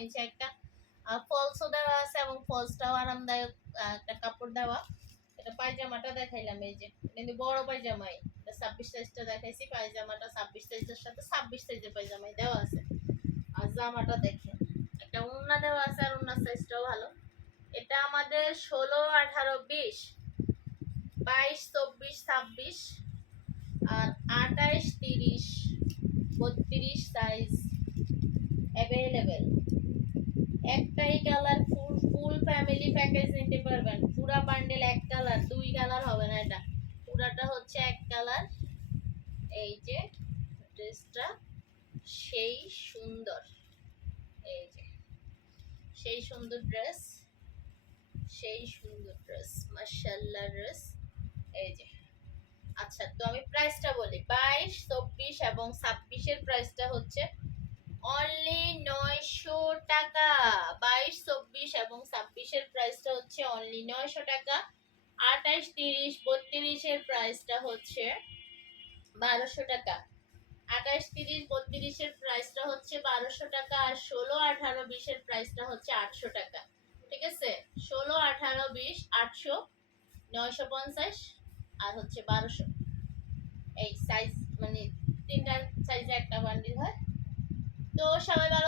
নিচে একটা ফলসও দেওয়া আছে এবং ফলসটাও আরামদায়ক একটা কাপড় দেওয়া। এটা পায়জামাটা দেখাইলাম, এই যে কিন্তু বড় পায়জামাই, 26 সাইজটা দেখাইছি। পায়জামাটা 26 সাইজের সাথে 26 সাইজের পায়জামাই দেওয়া আছে। আর জামাটা দেখেন একটা ওড়না দেওয়া আছে, আর ওড়নার সাইজটাও ভালো। এটা আমাদের 16, 18, 20, 22, 24, 26 আর 28, 30, 32 সাইজ অ্যাভেলেবেল। একটাই কালার, ফুল ফ্যামিলি প্যাকেজ নিতে পারবেন। পুরা বান্ডেল এক কালার, দুই কালার হবে না, এটা পুরাটা হচ্ছে এক কালার। এই যে ড্রেসটা সেই সুন্দর, এই যে সেই সুন্দর ড্রেস, সেই সুন্দর ড্রেস, মাশাআল্লাহ ড্রেস। এই যে আচ্ছা, তো আমি প্রাইসটা বলি। 22, 24 এবং 26 এর প্রাইসটা হচ্ছে অনলি 900 টাকা। 22, 24 এবং 26 এর প্রাইসটা হচ্ছে অনলি 900 টাকা। 28, 30, 32 এর প্রাইসটা হচ্ছে 1200 টাকা। 28, 30, 32 এর প্রাইসটা হচ্ছে 1200 টাকা। আর 16, 18, 20 এর প্রাইসটা হচ্ছে 800 টাকা। ঠিক আছে, 16, 18, 20, 800, 950 আর হচ্ছে 1200। এই সাইজ মানে তিনটা সাইজে একটা বান্ডিল হয়। তো সবাই ভালো